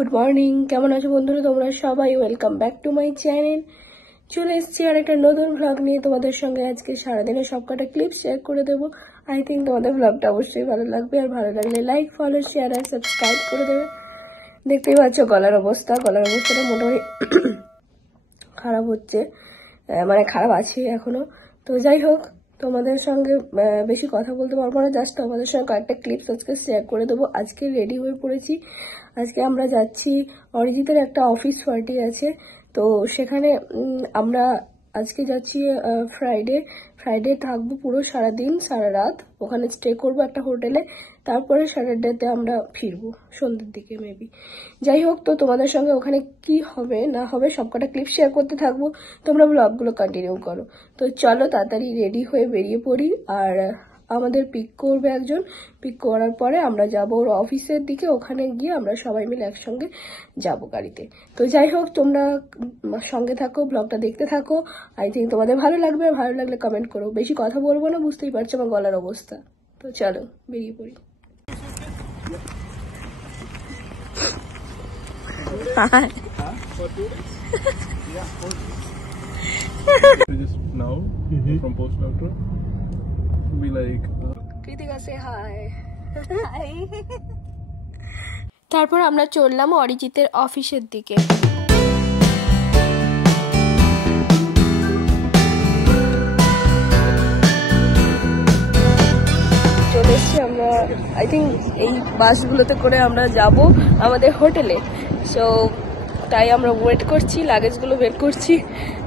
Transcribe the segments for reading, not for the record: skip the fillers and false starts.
Good morning. কেমন আছো বন্ধুরা তোমরা সবাই? Welcome back to my channel. চলে এসেছি আর একটা নতুন ভ্লগ নিয়ে তোমাদের সঙ্গে। আজকে সারাদিনের সবকটা ক্লিপ শেয়ার করে দেবো। আই থিঙ্ক তোমাদের ভ্লগটা অবশ্যই ভালো লাগবে, আর ভালো লাগলে লাইক, ফলো, শেয়ার আর সাবস্ক্রাইব করে দেবে। দেখতেই পাচ্ছ গলার অবস্থাটা মোটামুটি খারাপ হচ্ছে, মানে খারাপ আছে এখনো। তো যাই হোক, তোমাদের সঙ্গে বেশি কথা বলতে পারবো না, জাস্ট তোমাদের সঙ্গে কয়েকটা ক্লিপস আজকে শেয়ার করে দেবো। আজকে রেডি হয়ে পড়েছি। আজকে আমরা যাচ্ছি, অরিজিতের একটা অফিস পার্টি আছে, তো সেখানে আমরা আজকে যাচ্ছি। ফ্রাইডে থাকবো পুরো সারাদিন সারা রাত ওখানে স্টে করবো একটা হোটেলে। তারপরে স্যাটারডেতে আমরা ফিরবো সন্ধ্যের দিকে মেবি। যাই হোক, তো তোমাদের সঙ্গে ওখানে কি হবে না হবে সবকটা ক্লিপ শেয়ার করতে থাকবো, তোমরা ব্লগগুলো কন্টিনিউ করো। তো চলো তাড়াতাড়ি রেডি হয়ে বেরিয়ে পড়ি। আর আমাদের পিক করবে একজন, পিক করার পরে আমরা যাব ওর অফিসের দিকে। ওখানে গিয়ে আমরা সবাই মিলে একসঙ্গে যাব গাড়িতে। তো যাই হোক, তোমরা সঙ্গে থাকো, ব্লগটা দেখতে থাকো। আই থিঙ্ক তোমাদের ভালো লাগবে, ভালো লাগলে কমেন্ট করো। বেশি কথা বলবো না, বুঝতেই পারছো আমার গলার অবস্থা। তো চলো বেরিয়ে পড়ি। Just now from post after be like Kritika say hi. Hi. তারপর আমরা চললাম অরিজিতের অফিসের দিকে। চলে এসছি আমরা, আই থিঙ্ক এই বাসগুলোতে করে আমরা যাব আমাদের হোটেলে। সো তাই আমরা ওয়েট করছি, লাগেজগুলো বের করছি।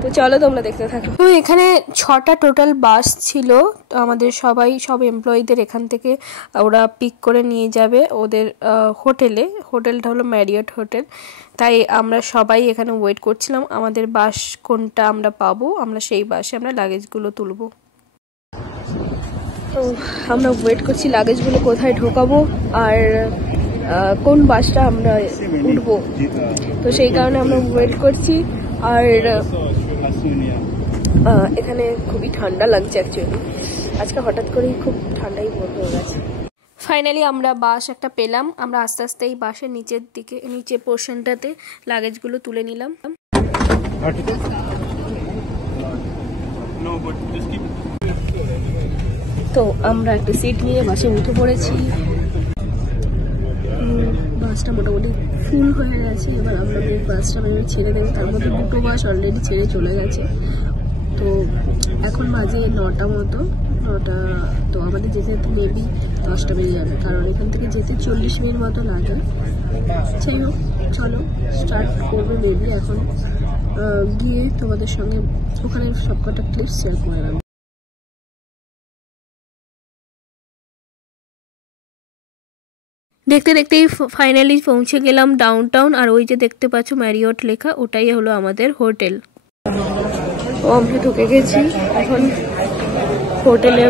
তো চলো তোমরা দেখতে থাকো। তো এখানে 6টা টোটাল বাস ছিল আমাদের, সব এমপ্লয়ীদের এখান থেকে ওরা পিক করে নিয়ে যাবে ওদের হোটেলে। হোটেলটা হলো ম্যারিয়ট হোটেল। তাই আমরা সবাই এখানে ওয়েট করছিলাম আমাদের বাস কোনটা আমরা পাবো, আমরা সেই বাসে আমরা লাগেজগুলো তুলবো। তো আমরা ওয়েট করছি লাগেজগুলো কোথায় ঢোকাবো আর কোন বাসটা আমরা উঠবো। তো সেই কারণে আমরা ওয়েট করছি। আর এখানে খুবই ঠান্ডা লাগছে অ্যাকচুয়ালি, আজকে হঠাৎ করেই খুব ঠান্ডাই হয়ে গেছে। ফাইনালি আমরা বাস একটা পেলাম। আমরা আস্তে আস্তে এই বাসের নিচের পোর্শনটাতে লাগেজগুলো তুলে নিলাম। তো আমরা একটা সিট নিয়ে বাসে উঠে পড়েছি। বাসটা মোটামুটি ফুল হয়ে গেছে। এবার আমরা বাসটা ছেড়ে দেবো। তার মধ্যে 2টো বাস অলরেডি ছেড়ে চলে গেছে। তো এখন বাজে 9টা মতো, 9টা। তো আমাদের যেতে মেবি 10টা বেরিয়ে যাবে, কারণ এখান থেকে যেতে 40 মিনিট মতো লাগে। যাই হোক, চলো স্টার্ট করবো মেবি এখন। গিয়ে তোমাদের সঙ্গে ওখানে সবকটা ক্লিপস শেয়ার করে দেবো। দেখতে দেখতেই ফাইনালি পৌঁছে গেলাম ডাউনটাউন। আর ওই যে দেখতে পাচ্ছ ম্যারিয়ট লেখা, ওটাই হলো আমাদের হোটেল। ও আমরা ঢুকে গেছি, এখন হোটেলে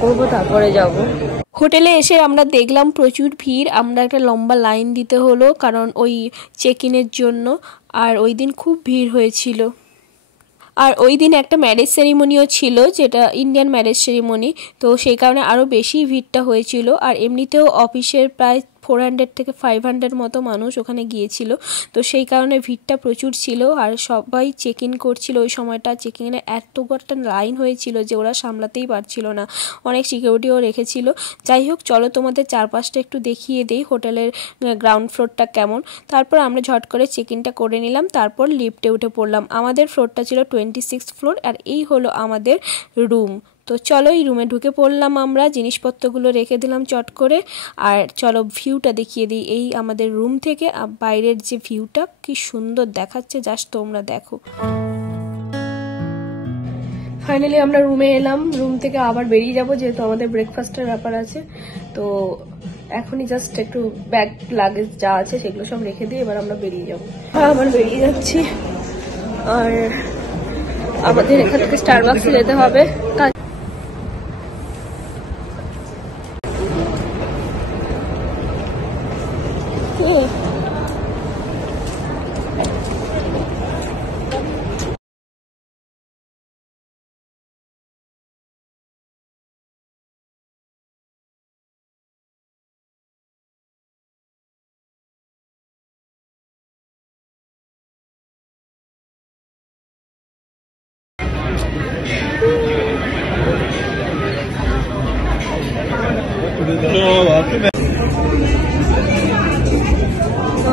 করবো, তারপরে যাব। হোটেলে এসে আমরা দেখলাম প্রচুর ভিড়। আমরা একটা লম্বা লাইন দিতে হলো, কারণ ওই চেক ইনের জন্য। আর ওই দিন খুব ভিড় হয়েছিল। আর ওই দিন একটা ম্যারেজ সেরিমনিও ছিল, যেটা ইন্ডিয়ান ম্যারেজ সেরিমনি। তো সেই কারণে আরও বেশি ভিড়টা হয়েছিল। আর এমনিতেও অফিসের প্রায় 400 থেকে 500 মতো মানুষ ওখানে গিয়েছিল। তো সেই কারণে ভিড়টা প্রচুর ছিল। আর সবাই চেক ইন করছিল ওই সময়টা। চেক ইনে এত একটা লাইন হয়েছিল যে ওরা সামলাতেই পারছিল না, অনেক সিকিউরিটিও রেখেছিল। যাই হোক, চলো তোমাদের চারপাশটা একটু দেখিয়ে দিই হোটেলের গ্রাউন্ড ফ্লোরটা কেমন। তারপর আমরা ঝট করে চেক ইনটা করে নিলাম, তারপর লিফটে উঠে পড়লাম। আমাদের ফ্লোরটা ছিল 26 ফ্লোর, আর এই হলো আমাদের রুম। তো চলো এই রুমে ঢুকে পড়লাম আমরা, জিনিসপত্রগুলো রেখে দিলাম চট করে। আর চলো ভিউটা দেখিয়ে দিই এই আমাদের রুম থেকে। বাইরের যে ভিউটা কি সুন্দর দেখাচ্ছে, জাস্ট তোমরা দেখো। ফাইনালি আমরা রুমে এলাম। রুম থেকে আবার বেরিয়ে যাব, যেহেতু আমাদের ব্রেকফাস্টের ব্যাপার আছে। তো এখনই জাস্ট একটু ব্যাগ লাগেজ যা আছে সেগুলো সব রেখে দিয়ে এবার আমরা বেরিয়ে যাবো। আবার বেরিয়ে যাচ্ছি। আর আমাদের এখান থেকে স্টারবাক্সে যেতে হবে।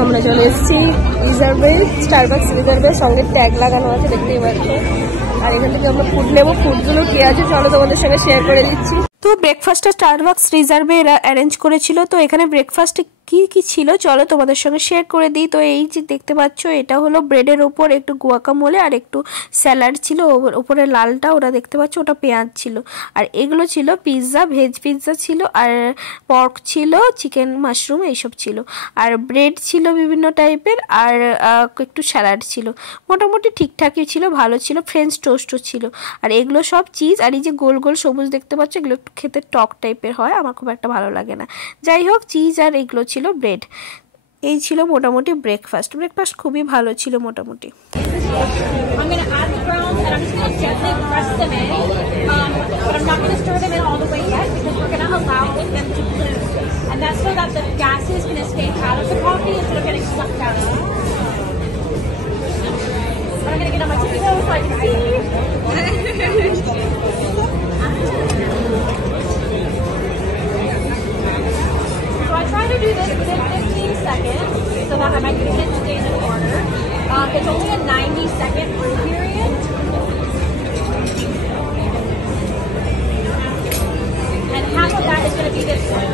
আমরা চলে এসেছি রিজার্ভে, স্টারবাকস রিজার্ভের সঙ্গে ট্যাগ লাগানো আছে দেখতেই পাচ্ছ। আর এখান থেকে আমরা ফুড নেবো, ফুডগুলো কি আছে চলো তোমাদের সঙ্গে শেয়ার করে দিচ্ছি। তো ব্রেকফাস্টটা স্টারবাকস রিজার্ভে এরা অ্যারেঞ্জ করেছিল। তো এখানে ব্রেকফাস্টে কি কি ছিল চলো তোমাদের সঙ্গে শেয়ার করে দিই। তো এই যে দেখতে পাচ্ছ এটা হলো ব্রেডের ওপর একটু গুয়াকামোলে আর একটু স্যালাড ছিল, ওপরে লালটা ওরা দেখতে পাচ্ছ ওটা পেঁয়াজ ছিল। আর এগুলো ছিল পিৎজা, ভেজ পিৎজা ছিল, আর পর্ক ছিল, চিকেন মাশরুম এইসব ছিল, আর ব্রেড ছিল বিভিন্ন টাইপের, আর একটু স্যালাড ছিল। মোটামুটি ঠিকঠাকই ছিল, ভালো ছিল। ফ্রেঞ্চ টোস্টও ছিল। আর এগুলো সব চিজ। আর এই যে গোল গোল সবুজ দেখতে পাচ্ছ এগুলো একটু খেতে টক টাইপের হয়, আমার খুব একটা ভালো লাগে না। যাই হোক, চিজ আর এগুলো ছিল ব্রেড। এই ছিল মোটামুটি ব্রেকফাস্ট। ব্রেকফাস্ট খুবই ভালো ছিল মোটামুটি। So that my unit stays in order. It's only a 90-second brew period. And half of that is going to be this one.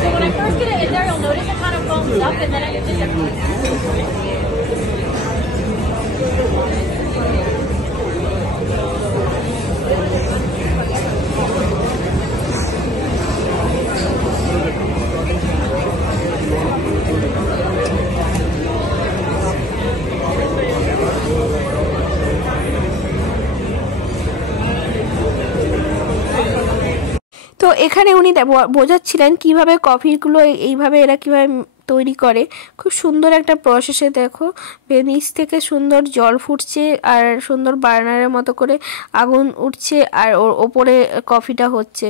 So when I first get it in there, you'll notice it kind of foams up and then it disappears. তো এখানে উনি বোঝাচ্ছিলেন কিভাবে কফিগুলো এইভাবে এরা কিভাবে তৈরি করে। খুব সুন্দর একটা প্রসেসে দেখো, নিচ থেকে সুন্দর জল ফুটছে আর সুন্দর বার্নারের মতো করে আগুন উঠছে আর ওর ওপরে কফিটা হচ্ছে।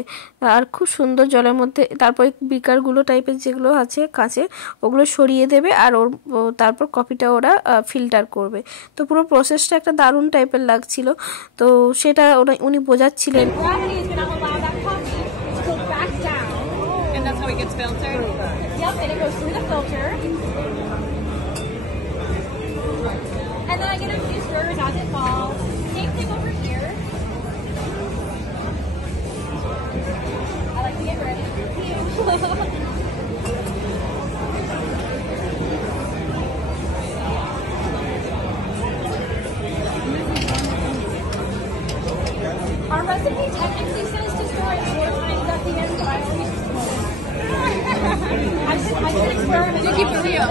আর খুব সুন্দর জলের মধ্যে তারপরে বিকারগুলো টাইপের যেগুলো আছে কাঁচে ওগুলো সরিয়ে দেবে আর তারপর কফিটা ওরা ফিল্টার করবে। তো পুরো প্রসেসটা একটা দারুণ টাইপের লাগছিল। তো সেটা উনি বোঝাচ্ছিলেন। And that's how it gets filtered? Yep, and it goes through the filter. And then I get a few stirrers as it falls. Same thing over here. I like to get ready. Our recipe technically says to stir it 4 times at the end, but I always I should experiment. You keep it real.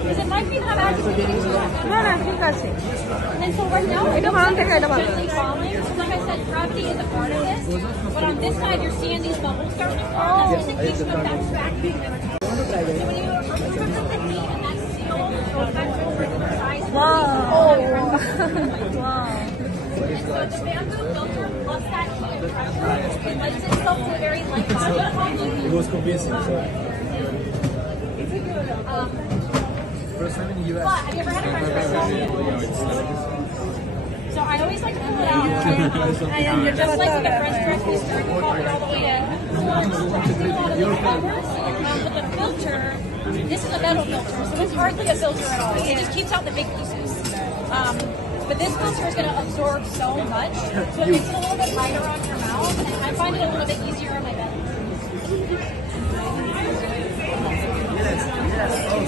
Because it might be that I'm actually getting too much. না না ঠিক আছে। And so right now, এটা ভালো থেকে এটা ভালো। gently falling. Like I said, gravity is a part of this. But on this side, you're seeing these bubbles starting to form. That's just a case of that vacuum. So when you remove the heat and that seal goes back over to the side. Wow. Oh. Wow. And so the bamboo filter plus that heat and pressure, it lends itself to a very light body. It was convincing, so. But have you ever had a French press So I always like to pull it out. Just like with the French press, we stir the coffee all the way in. I see a lot of those bubbles. But the filter, this is a metal filter, so it's hardly a filter at all. It just keeps out the big pieces. But this filter is going to absorb so much, so it makes it a little bit lighter on your mouth, and I find it a little bit easier on my belly.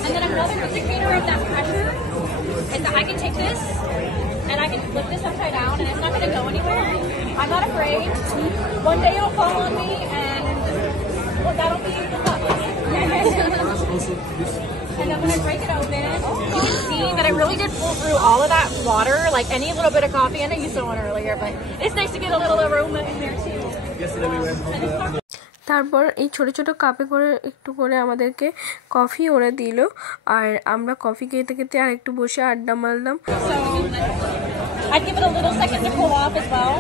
And then another indicator of that pressure is that I can take this and I can flip this upside down and it's not going to go anywhere. I'm not afraid. One day it'll fall on me and well, that'll be the luck. And then when I break it open, you can see that I really did pull through all of that water, like any little bit of coffee. I know you saw one earlier, but it's nice to get a little aroma in there too. তারপর এই ছোট ছোট কাপে করে একটু করে আমাদেরকে coffee ওরা দিল আর আমরা কফি খেতে খেতে আর একটু বসে আড্ডা মারলাম। So I'd give it a little second to cool off as well.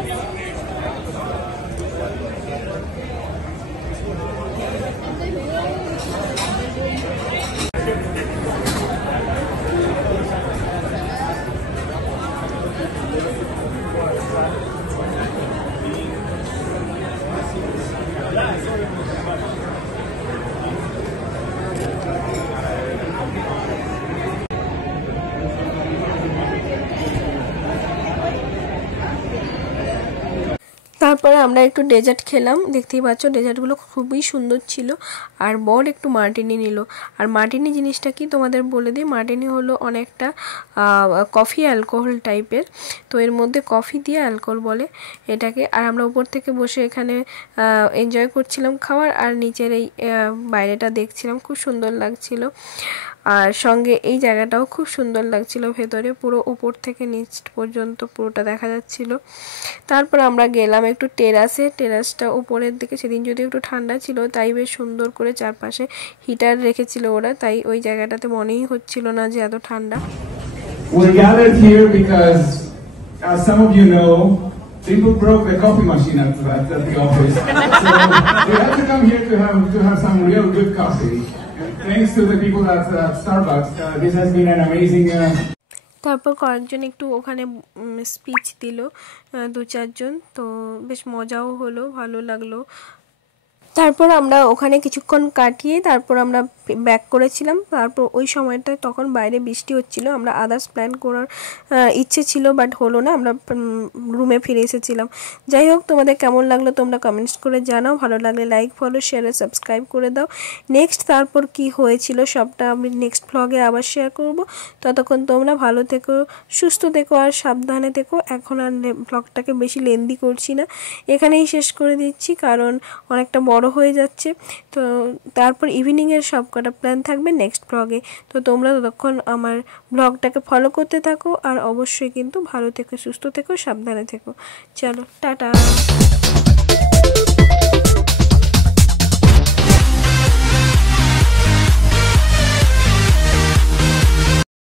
তারপরে আমরা একটু ডেজার্ট খেলাম, দেখতেই পাচ্ছ ডেজার্টগুলো খুবই সুন্দর ছিল। আর বর একটু মার্টিনি নিল। আর মার্টিনি জিনিসটা কি তোমাদের বলে দিই, মার্টিনি হলো অনেকটা কফি অ্যালকোহল টাইপের, তো এর মধ্যে কফি দিয়ে অ্যালকোহল বলে এটাকে। আর আমরা উপর থেকে বসে এখানে এনজয় করছিলাম খাবার, আর নিচের এই বাইরেটা দেখছিলাম, খুব সুন্দর লাগছিল। আর সঙ্গে এই জায়গাটাও খুব সুন্দর লাগছিল, ভেতরে পুরো উপর থেকে নিচ পর্যন্ত পুরোটা দেখা যাচ্ছিল। তারপর আমরা গেলাম একটু টেরাসে, টেরাসটা উপরের দিকে, সেদিন যদিও একটু ঠান্ডা ছিল তাই বেশ সুন্দর করে চারপাশে হিটার রেখেছিল ওরা, তাই ওই জায়গাটাতে মনেই হচ্ছিল না যে এত ঠান্ডা। We're gathered here because, as some of you know, people broke the coffee machine at the office. So we had to come here to have some real good coffee. And thanks to the people at Starbucks, this has been an amazing. তারপর কয়েকজন একটু ওখানে speech দিল, 2-4 জন, তো বেশ মজাও হলো, ভালো লাগলো। তারপর আমরা ওখানে কিছুক্ষণ কাটিয়ে তারপর আমরা ব্যাক করেছিলাম। তারপর ওই সময়টায় তখন বাইরে বৃষ্টি হচ্ছিল, আমরা আদার্স প্ল্যান করার ইচ্ছে ছিল বাট হলো না, আমরা রুমে ফিরে এসেছিলাম। যাই হোক, তোমাদের কেমন লাগলো তোমরা কমেন্টস করে জানাও, ভালো লাগলে লাইক ফলো শেয়ার আর সাবস্ক্রাইব করে দাও। নেক্সট তারপর কি হয়েছিল সবটা আমি নেক্সট ব্লগে আবার শেয়ার করব। ততক্ষণ তোমরা ভালো থেকো, সুস্থ থেকো আর সাবধানে থেকো। এখন আর ব্লগটাকে বেশি লেন্দি করছি না, এখানেই শেষ করে দিচ্ছি, কারণ অনেকটা বড় হয়ে যাচ্ছে। তো তারপর ইভিনিংয়ের সব কটা প্ল্যান থাকবে নেক্সট ব্লগে। তো তোমরা ততক্ষণ আমার ব্লগটাকে ফলো করতে থাকো, আর অবশ্যই কিন্তু ভালো থেকো, সুস্থ থেকো, সাবধানে থেকো। চলো টাটা।